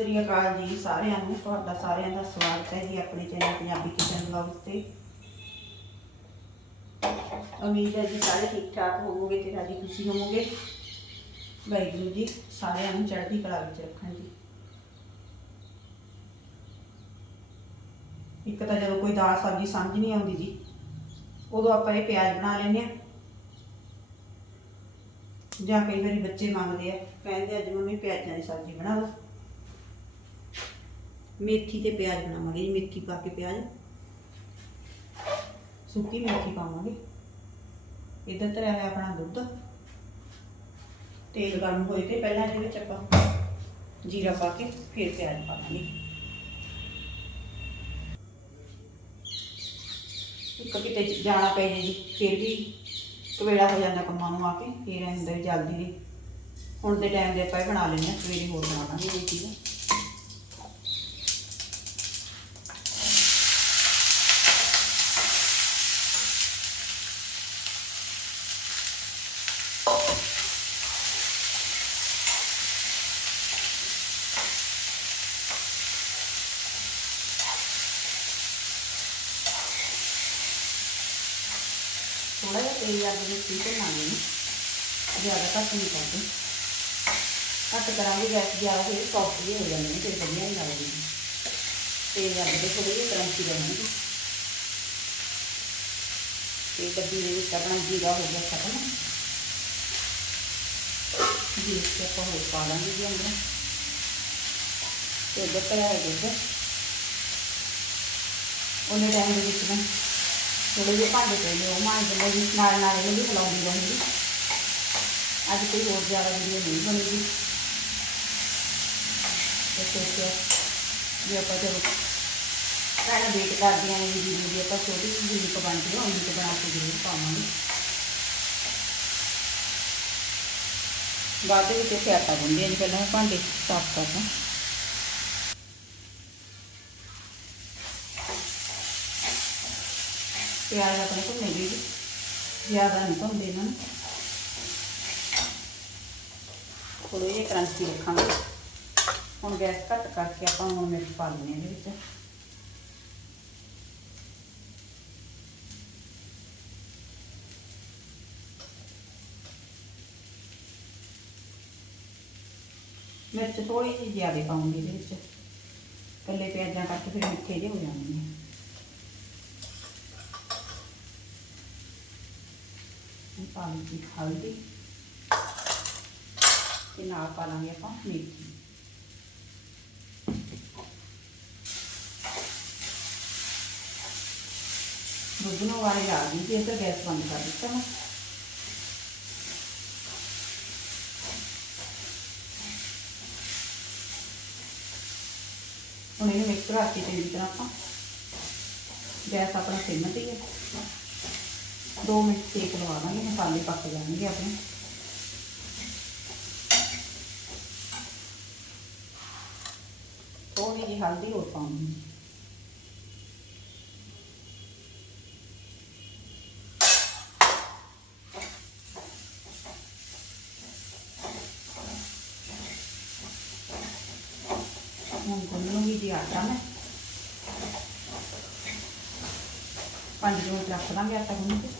ਸ੍ਰੀ ਅਕਾਲ ਜੀ ਸਾਰਿਆਂ ਨੂੰ। ਤੁਹਾਡਾ ਸਾਰਿਆਂ ਦਾ ਸਵਾਗਤ ਹੈ ਜੀ ਆਪਣੇ ਚੈਨਲ ਪੰਜਾਬੀ ਕਿਚਨ ਵਲੌਗਸ ਤੇ। ਉਮੀਦ ਹੈ ਜੀ ਸਾਰੇ ਠੀਕ ਠਾਕ ਹੋਵੋਗੇ ਤੇ ਰਾਜੀ ਖੁਸ਼ੀ ਹੋਵੋਗੇ। ਵਾਹਿਗੁਰੂ ਜੀ, ਸਾਰਿਆਂ ਨੂੰ ਚੜ੍ਹਦੀ ਕਲਾ ਵਿੱਚ ਰੱਖਣ ਜੀ। ਇੱਕ ਤਾਂ ਜਦੋਂ ਕੋਈ ਦਾਲ ਸਬਜ਼ੀ ਸਮਝ ਨਹੀਂ ਆਉਂਦੀ ਜੀ, ਉਦੋਂ ਆਪਾਂ ਇਹ ਪਿਆਜ਼ ਬਣਾ ਲੈਂਦੇ ਆ ਜਾਂ ਕਈ ਵਾਰੀ ਬੱਚੇ ਮੰਗਦੇ ਆ, ਕਹਿੰਦੇ ਅੱਜ ਮੰਮੀ ਪਿਆਜ਼ਾਂ ਦੀ ਸਬਜ਼ੀ ਬਣਾ ਲਓ ਮੇਥੀ ਤੇ ਪਿਆਜ਼ ਬਣਾਵਾਂਗੇ ਜੀ, ਮੇਥੀ ਪਾ ਕੇ ਪਿਆਜ਼। ਸੁੱਕੀ ਮੇਥੀ ਪਾਵਾਂਗੇ। ਇੱਧਰ ਧਰਿਆ ਹੋਇਆ ਆਪਣਾ ਦੁੱਧ। ਤੇਲ ਗਰਮ ਹੋਏ ਤੇ ਪਹਿਲਾਂ ਇਹਦੇ ਵਿੱਚ ਆਪਾਂ ਜੀਰਾ ਪਾ ਕੇ ਫਿਰ ਪਿਆਜ਼ ਪਾਵਾਂਗੇ। ਇੱਕ ਕਿਤੇ ਜਾਣਾ ਪੈ ਜੇ ਜੀ, ਫਿਰ ਵੀ ਕਵੇਲਾ ਹੋ ਜਾਂਦਾ ਕੰਮਾਂ ਨੂੰ ਆ ਕੇ, ਫਿਰ ਅੰਦਰ ਵੀ ਜਲਦੀ ਦੇ ਹੁਣ ਦੇ ਟਾਈਮ ਦੇ ਆਪਾਂ ਇਹ ਬਣਾ ਲੈਂਦੇ ਹਾਂ, ਸਵੇਰੇ ਹੋਰ ਬਣਾ ਲਾਂਗੇ ਇਹ ਚੀਜ਼। थोड़ा जहा तेल डाल के सीटे ज़्यादा घट नहीं पाते घट करा गैस ज़्यादा फिर सॉफ्ट भी हो जाने फिर बढ़िया नहीं लगेगी तेल अग के थोड़ी जी क्रंची रहेंगी डब्बी अपना जीरा हो गया खत्म। जी आप हो पा लेंगे जी अंदर तो उधर उन्हें टाइम के बीच में थोड़े जो भांडे चाहिए वो मांज लगी नाल नाल इन्हें भी हिलाती रहूँगी आज कोई और ज़्यादा वीडियो नहीं बनेगी तो सोचा भी आप चलो भैन वेट कर दी वीडियो की आप छोटी जी यूनिक बनती है यूनिक बना के ज़रूर पावे बाद आटा गुंदी पहले भांडे साफ़ करना ਭੁੰਨੇ ਗਏ ਜੀ ਜ਼ਿਆਦਾ ਨਹੀਂ ਭੁੰਨਦੇ ਇਹਨਾਂ ਨੂੰ ਥੋੜੇ ਜਿਹੇ ਕਰੰਚੀ ਰੱਖਾਂਗੇ ਹੁਣ ਗੈਸ ਘੱਟ ਕਰਕੇ ਆਪਾਂ ਹੁਣ ਮਿਰਚ ਪਾ ਲੈਂਦੇ ਹਾਂ ਇਹਦੇ ਵਿੱਚ ਮਿਰਚ ਥੋੜੀ ਜਿਹੀ ਜ਼ਿਆਦਾ ਪਾਉਂਗੀ ਇਹਦੇ ਵਿੱਚ ਇਕੱਲੇ ਪਿਆਜ਼ਾਂ ਕਰਕੇ ਫਿਰ ਮਿੱਠੇ ਜਿਹੇ ਹੋ ਜਾਂਦੇ ਪਾ ਲਈ ਹਲਦੀ ਤੇ ਨਾਲ ਪਾ ਲਾਂਗੇ ਆਪਾਂ ਮੇਥੀ ਦੁੱਧ ਨੂੰ ਵਾਲੇ ਲਾ ਦੀ ਤੇ ਇੱਧਰ ਗੈਸ ਬੰਦ ਕਰ ਦਿੱਤਾ ਮੈਂ ਹੁਣ ਇਹਨੂੰ ਮਿਕਸ ਕਰਕੇ ਚੰਗੀ ਤਰ੍ਹਾਂ ਆਪਾਂ ਗੈਸ ਆਪਣਾ ਸਿਮ ਤੇ ਹੀ ਹੈ दो मिनट सेक लगा देंगे मसाले पक जाएँगे अपने। थोड़ी जी हल्दी और पाऊँगी हम तो आटा में। पाँच मिनट रख देंगे आटा गुन के।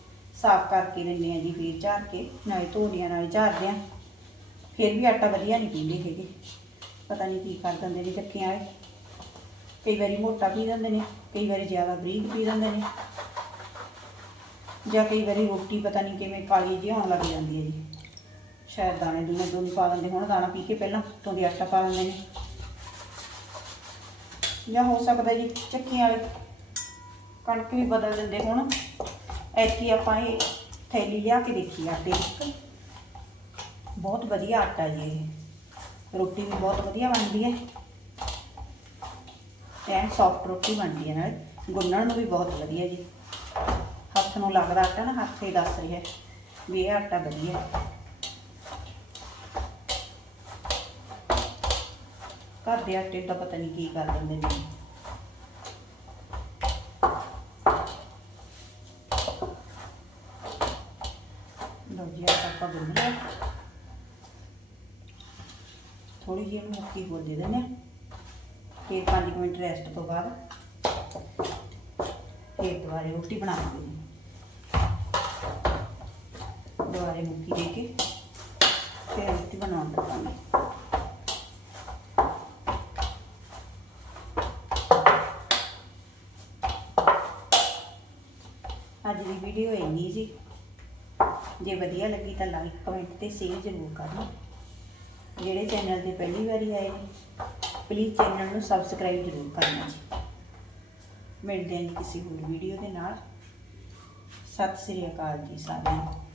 ਸਾਫ਼ ਕਰਕੇ ਦਿੰਦੇ ਆ ਜੀ ਫਿਰ ਝਾੜ ਕੇ, ਨਾਲੇ ਧੋਲੀਆਂ ਨਾਲ ਝਾੜਦੇ ਆ। ਫਿਰ ਵੀ ਆਟਾ ਵਧੀਆ ਨਹੀਂ ਪੀਂਦੇ ਹੈਗੇ। ਪਤਾ ਨਹੀਂ ਕੀ ਕਰ ਦਿੰਦੇ ਨੇ ਚੱਕੀਆਂ ਵਾਲੇ। ਕਈ ਵਾਰੀ ਮੋਟਾ ਪੀ ਦਿੰਦੇ ਨੇ, ਕਈ ਵਾਰੀ ਜ਼ਿਆਦਾ ਬਰੀਕ ਪੀ ਦਿੰਦੇ ਨੇ। ਜਾਂ ਕਈ ਵਾਰੀ ਰੋਟੀ ਪਤਾ ਨਹੀਂ ਕਿਵੇਂ ਕਾਲੀ ਜਿਹੀ ਆਉਣ ਲੱਗ ਜਾਂਦੀ ਹੈ ਜੀ। ਸ਼ਾਇਦ ਦਾਣੇ ਦੂਣੇ ਦੋ ਪਾ ਦਿੰਦੇ ਹੁਣ, ਦਾਣਾ ਪੀ ਕੇ ਪਹਿਲਾਂ ਤੋਂ ਦੀ ਆਟਾ ਪਾ ਦਿੰਦੇ ਨੇ। ਜਾਂ ਹੋ ਸਕਦਾ ਜੀ ਚੱਕੀਆਂ ਵਾਲੇ ਕਣਕ ਵੀ ਬਦਲ ਦਿੰਦੇ ਹੁਣ। ਐਤਕੀ ਆਪਾਂ ਇਹ ਥੈਲੀ ਲਿਆ ਕੇ ਦੇਖੀ ਆਟੇ ਦੀ ਬਹੁਤ ਵਧੀਆ ਆਟਾ ਜੀ ਇਹ ਰੋਟੀ ਵੀ ਬਹੁਤ ਵਧੀਆ ਬਣਦੀ ਹੈ ਤੇ ਐਨ ਸੌਫਟ ਰੋਟੀ ਬਣਦੀ ਹੈ ਨਾਲੇ ਗੁੰਨਣ ਨੂੰ ਵੀ ਬਹੁਤ ਵਧੀਆ ਜੀ ਹੱਥ ਨੂੰ ਲੱਗਦਾ ਆਟਾ ਨਾ ਹੱਥ ਹੀ ਦੱਸ ਰਿਹਾ ਵੀ ਇਹ ਆਟਾ ਵਧੀਆ ਹੈ ਘਰ ਦੇ ਆਟੇ ਦਾ ਪਤਾ ਨਹੀਂ ਕੀ ਕਰ ਦਿੰਦੇ ਨੇ ਆਪਾਂ ਗੁੰਨ ਲਿਆ ਥੋੜੀ ਜਿਹੀ ਇਹਨੂੰ ਮੁੱਕੀ ਹੋਰ ਦੇ ਦਿੰਦੇ ਹਾਂ। ਤੇ 5 ਮਿੰਟ ਰੈਸਟ ਤੋਂ ਬਾਅਦ ਫਿਰ ਦੁਬਾਰੇ ਰੋਟੀ ਬਣਾ ਦੁਬਾਰੇ ਮੁੱਕੀ ਦੇ ਕੇ ਫਿਰ ਰੋਟੀ ਬਣਾਉਣ ਲੱਗਾਂਗੇ। ਅੱਜ ਦੀ ਵੀਡੀਓ ਇੰਨੀ ਸੀ। ਜੇ ਵਧੀਆ ਲੱਗੀ ਤਾਂ ਲਾਈਕ ਕਮੈਂਟ ਤੇ ਸ਼ੇਅਰ ਜ਼ਰੂਰ ਕਰਨਾ ਜਿਹੜੇ ਚੈਨਲ ਤੇ ਪਹਿਲੀ ਵਾਰੀ ਆਏ ਨੇ ਪਲੀਜ਼ ਚੈਨਲ ਨੂੰ ਸਬਸਕ੍ਰਾਈਬ ਜ਼ਰੂਰ ਕਰਨਾ ਜੀ। ਮਿਲਦੇ ਹਾਂ ਕਿਸੇ ਹੋਰ ਵੀਡੀਓ ਦੇ ਨਾਲ। ਸਤਿ ਸ੍ਰੀ ਅਕਾਲ ਜੀ ਸਾਰਿਆਂ ਨੂੰ।